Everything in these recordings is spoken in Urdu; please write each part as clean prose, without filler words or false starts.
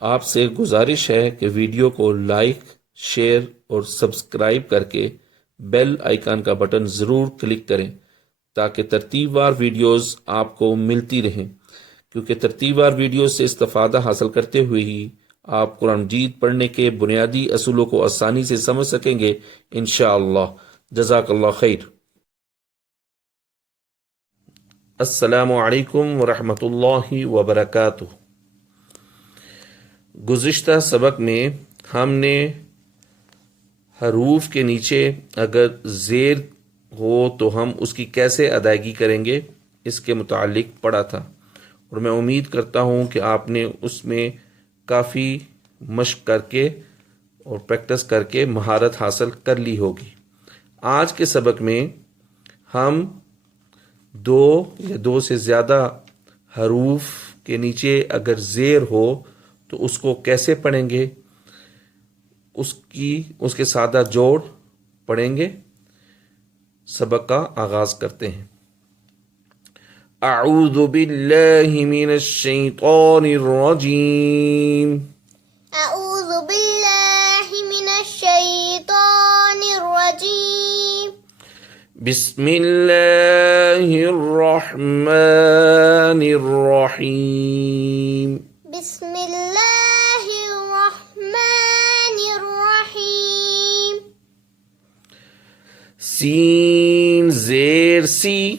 آپ سے گزارش ہے کہ ویڈیو کو لائک، شیئر اور سبسکرائب کر کے بیل آئیکن کا بٹن ضرور کلک کریں تاکہ ترتیب وار ویڈیوز آپ کو ملتی رہیں، کیونکہ ترتیب وار ویڈیوز سے استفادہ حاصل کرتے ہوئے ہی آپ قرآن مجید پڑھنے کے بنیادی اصولوں کو آسانی سے سمجھ سکیں گے انشاءاللہ۔ جزاک اللہ خیر۔ السلام علیکم ورحمۃ اللہ وبرکاتہ۔ گزشتہ سبق میں ہم نے حروف کے نیچے اگر زیر ہو تو ہم اس کی کیسے ادائیگی کریں گے اس کے متعلق پڑھا تھا، اور میں امید کرتا ہوں کہ آپ نے اس میں کافی مشق کر کے اور پریکٹس کر کے مہارت حاصل کر لی ہوگی۔ آج کے سبق میں ہم دو یا دو سے زیادہ حروف کے نیچے اگر زیر ہو تو اس کو کیسے پڑھیں گے، اس کے سادہ جوڑ پڑھیں گے۔ سبق کا آغاز کرتے ہیں۔ اعوذ باللہ من الشیطان الرجیم۔ اعوذ باللہ من الشیطان الرجیم۔ بسم اللہ الرحمن الرحیم۔ بسم اللہ الرحمن الرحیم۔ سین زیر سی،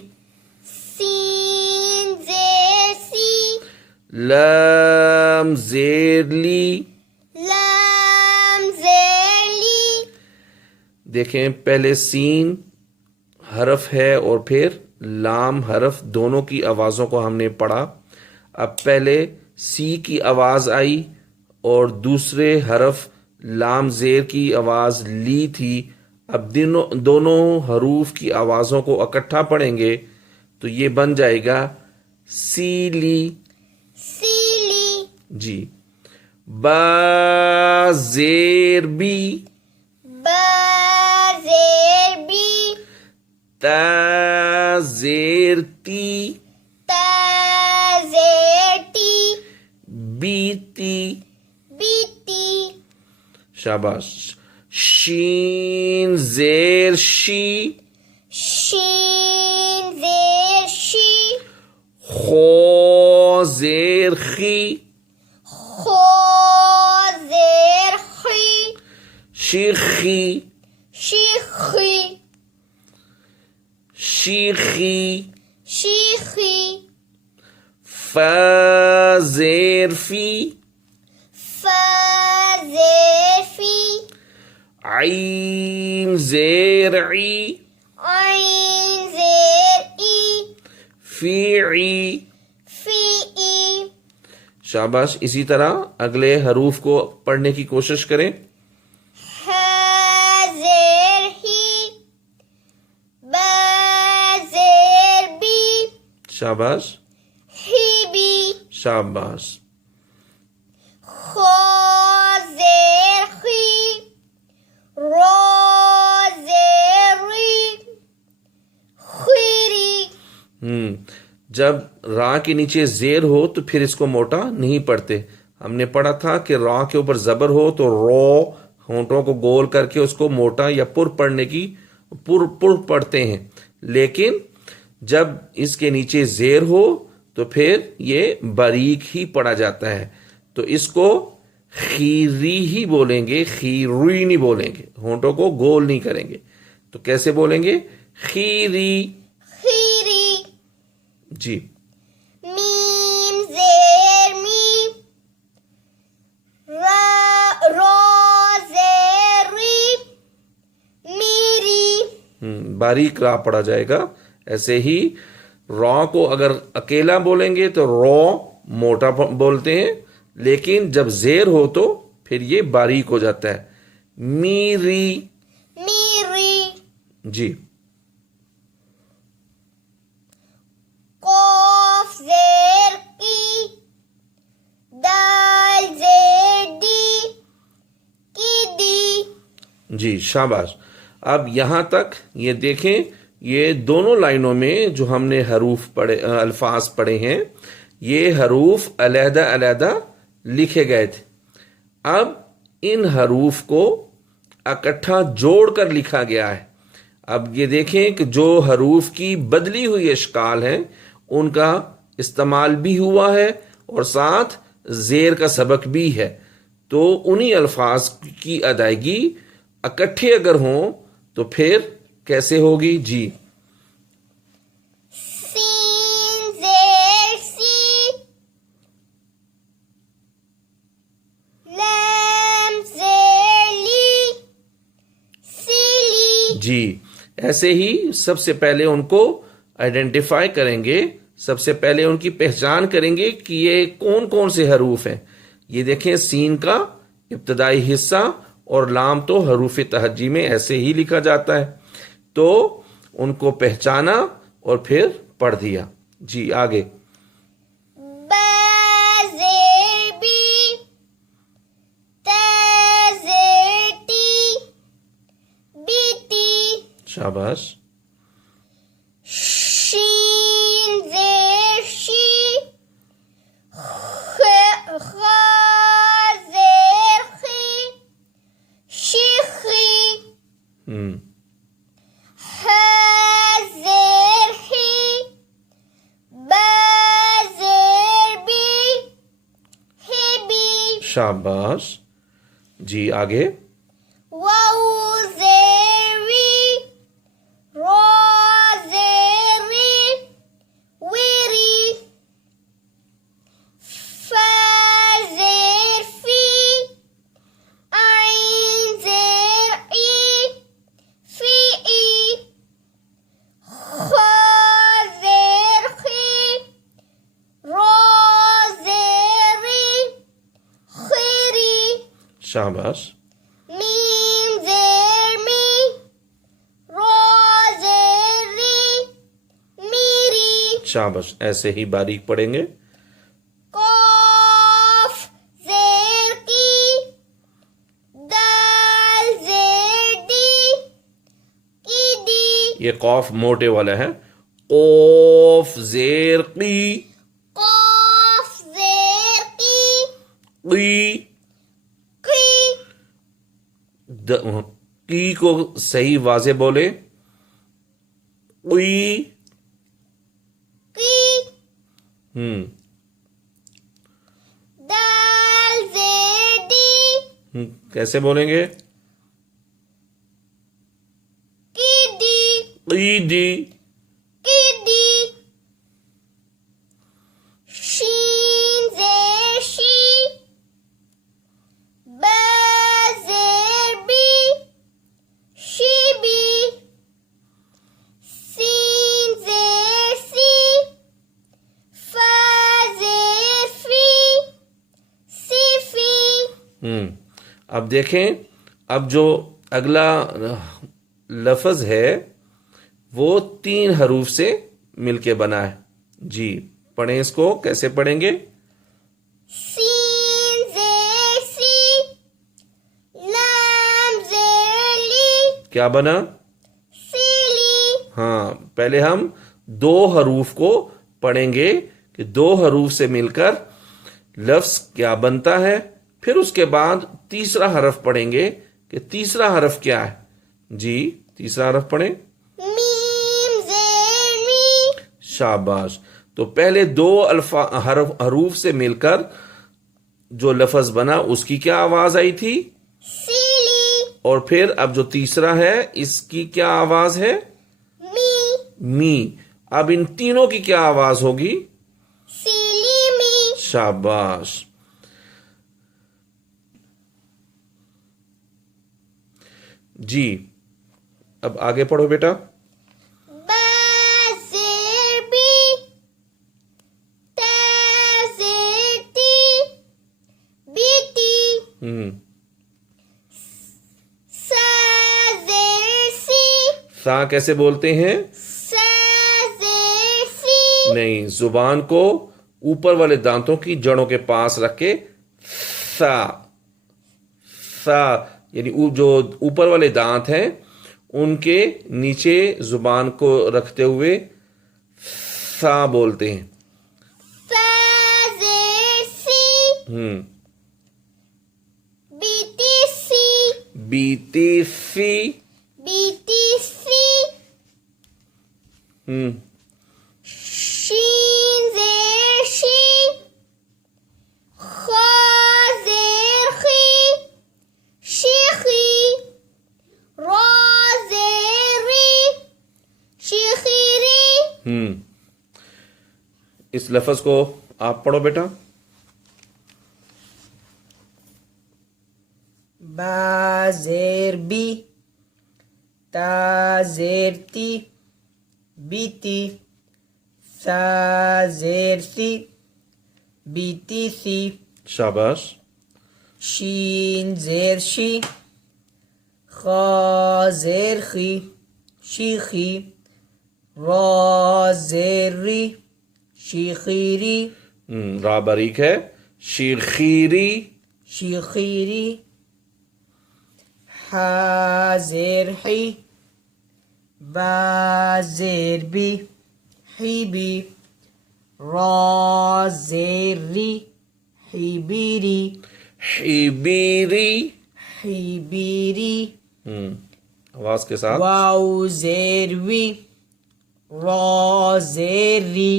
سین زیر سی، لام زیر لی۔ لام زیر لی۔ دیکھیں پہلے سین حرف ہے اور پھر لام حرف، دونوں کی آوازوں کو ہم نے پڑھا۔ اب پہلے سی کی آواز آئی اور دوسرے حرف لام زیر کی آواز لی تھی۔ اب دونوں حروف کی آوازوں کو اکٹھا پڑھیں گے تو یہ بن جائے گا سیلی۔ سیلی۔ جی۔ با زیر بی، با زیر بی، تا زیر تی، تا زیر ٹی، بیتی۔ بیتی۔ شاباش۔ شین زیر شی، شین زیر شی، خو زیر خی، خو زیر خی، شیخی، شیخی، شیخی۔ شیخی۔ فا زیر فی، فا زیر فی، عین زیر عی، عین زیر ای، فی عی۔ فی ای۔ شاباش۔ اسی طرح اگلے حروف کو پڑھنے کی کوشش کریں۔ ہا زیر ہی، با زیر بی، شاباش، ہی بی، شاباش۔ خو زیر خی، رو زیر ری، خیری۔ جب را کے نیچے زیر ہو تو پھر اس کو موٹا نہیں پڑھتے۔ ہم نے پڑھا تھا کہ را کے اوپر زبر ہو تو رو، ہونٹوں کو گول کر کے اس کو موٹا یا پر پڑھنے کی پر پڑھتے ہیں، لیکن جب اس کے نیچے زیر ہو تو پھر یہ باریک ہی پڑھا جاتا ہے، تو اس کو خیری ہی بولیں گے، خیری نہیں بولیں گے، ہونٹوں کو گول نہیں کریں گے۔ تو کیسے بولیں گے؟ خیری۔ خیری۔ جی۔ میم زیر می، رو زیر ری، میری۔ باریک را پڑھا جائے گا۔ ایسے ہی را کو اگر اکیلا بولیں گے تو رو موٹا بولتے ہیں، لیکن جب زیر ہو تو پھر یہ باریک ہو جاتا ہے، میری۔ میری۔ جی۔ قاف زیر کی، دال زیر دی، کی دی۔ جی شاباش۔ اب یہاں تک یہ دیکھیں، یہ دونوں لائنوں میں جو ہم نے حروف الفاظ پڑھے ہیں، یہ حروف علیحدہ علیحدہ لکھے گئے تھے، اب ان حروف کو اکٹھا جوڑ کر لکھا گیا ہے. اب یہ دیکھیں کہ جو حروف کی بدلی ہوئی اشکال ہیں ان کا استعمال بھی ہوا ہے اور ساتھ زیر کا سبق بھی ہے. تو انہی الفاظ کی ادائیگی اکٹھے اگر ہوں تو پھر کیسے ہوگی؟ جی سین زیر سی لام زیر لی سیلی. جی ایسے ہی سب سے پہلے ان کو آئیڈینٹیفائی کریں گے، سب سے پہلے ان کی پہچان کریں گے کہ یہ کون کون سے حروف ہیں. یہ دیکھیں سین کا ابتدائی حصہ اور لام تو حروف تہجی میں ایسے ہی لکھا جاتا ہے. تو ان کو پہچانا اور پھر پڑھ دیا. جی آگے. با زیر بی تا زیر ٹی بیٹی. شاباش. شین زیر شی خا زیر خی شیخی. ها زیر ہی با زیر بی ہی بی. شاباش. جی آگے. واو زیر وی را زیر ری ویری. فا زیر فی عین زیر ای فی ای. خا زیر خی را زیر ری خیری. شاباش. میم زیر می را زیر ری میری. شاباش. ایسے ہی باریک پڑھیں گے. قاف زیر کی دال زیر دی کی دی. یہ قاف موٹے والا ہے. قوف زیر قی قاف زیر کی قی. کی. قی کو صحیح واضح بولے. قی. کی. دال زیر دی کیسے بولیں گے؟ کی دی قی دی. کی دی. شین زیر شی با زیر بی شی بی. سین زیر سی فا زیر فی سی فی. اب دیکھیں، اب جو اگلا لفظ ہے وہ 3 حروف سے مل کے بنا ہے. جی پڑھیں اس کو. کیسے پڑھیں گے؟ سین زیر سی لام زیر لی کیا بنا؟ سیلی. ہاں پہلے ہم 2 حروف کو پڑھیں گے کہ 2 حروف سے مل کر لفظ کیا بنتا ہے، پھر اس کے بعد تیسرا حرف پڑھیں گے کہ تیسرا حرف کیا ہے. جی تیسرا حرف پڑھیں. میم زیر می. شاباش. تو پہلے 2 حروف سے مل کر جو لفظ بنا اس کی کیا آواز آئی تھی؟ سیلی. اور پھر اب جو تیسرا ہے اس کی کیا آواز ہے؟ می. می. اب ان تینوں کی کیا آواز ہوگی؟ سیلی می. شاباش. جی اب آگے پڑھو بیٹا. با زیر بی تا زیر ٹی بیٹی. سا زیر سی سا کیسے بولتے ہیں؟ سا زیر سی. نہیں، زبان کو اوپر والے دانتوں کی جڑوں کے پاس رکھ کے سا سا یعنی جو اوپر والے دانت ہیں ان کے نیچے زبان کو رکھتے ہوئے سا بولتے ہیں. سا زیر سی BTC. BTC. Shin Zer Shi. Kha Zer Khi. Shikhi. Ra Zer Ri. Shikhiri. اس لفظ کو آپ پڑھو بیٹا. با زیر بی، تا زیر تی، بیتی، سا زیر سی، بیتی سی، شاباش. شین زیر شی، خا زیر خی، شیخی، را زیر ری، شیخیری، را باریک ہے. شیخیری. شیخیری، حا زیر حی، با زیر بی، حیبی، را زیر ری، حیبیری، حیبیری. حیبیری، آواز کے ساتھ. واو زیر وی، را زیر ری،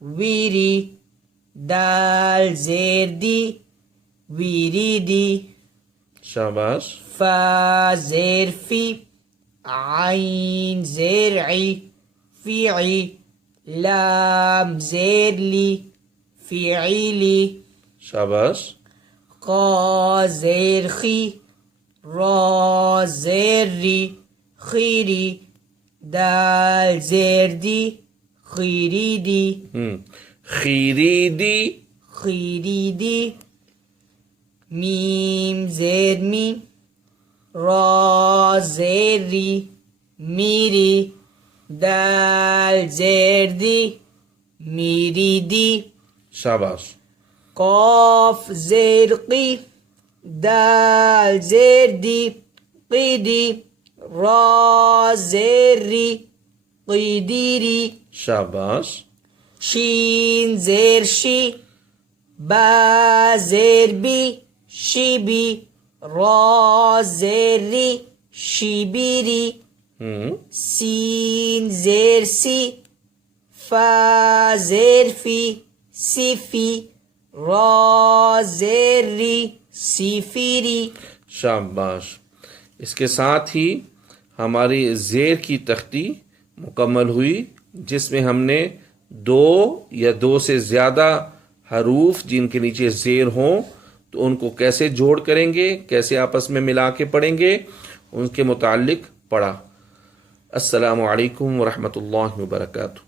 ویری، دال زیر دی، ویری دی، شاباش. فا زیر فی، عین زیر عی، فیعی، لام زیر لی، فیعیلی، شاباش. قا زیر خی، را زیر ری، خیری، دال زیر دی، خیری دی، خیریدی. خیری دی، میم زیر می، را زیر ری، میری، دال زیر دی، میری دی، شاباش. قاف زیر قی، دال زیر دی، قیدی، را زیر ری، قیدیری، شاباش. شین زیر شی، با زیر بی، شیبی، را زیر ری، شیبیری، سین زیر سی، فا زیر فی، سیفی، را زیر ری، سیفیری. شاباش. اس کے ساتھ ہی ہماری زیر کی تختی مکمل ہوئی، جس میں ہم نے 2 یا 2 سے زیادہ حروف جن کے نیچے زیر ہوں تو ان کو کیسے جوڑ کریں گے، کیسے آپس میں ملا کے پڑھیں گے، ان کے متعلق پڑھا. السلام علیکم ورحمۃ اللہ وبرکاتہ.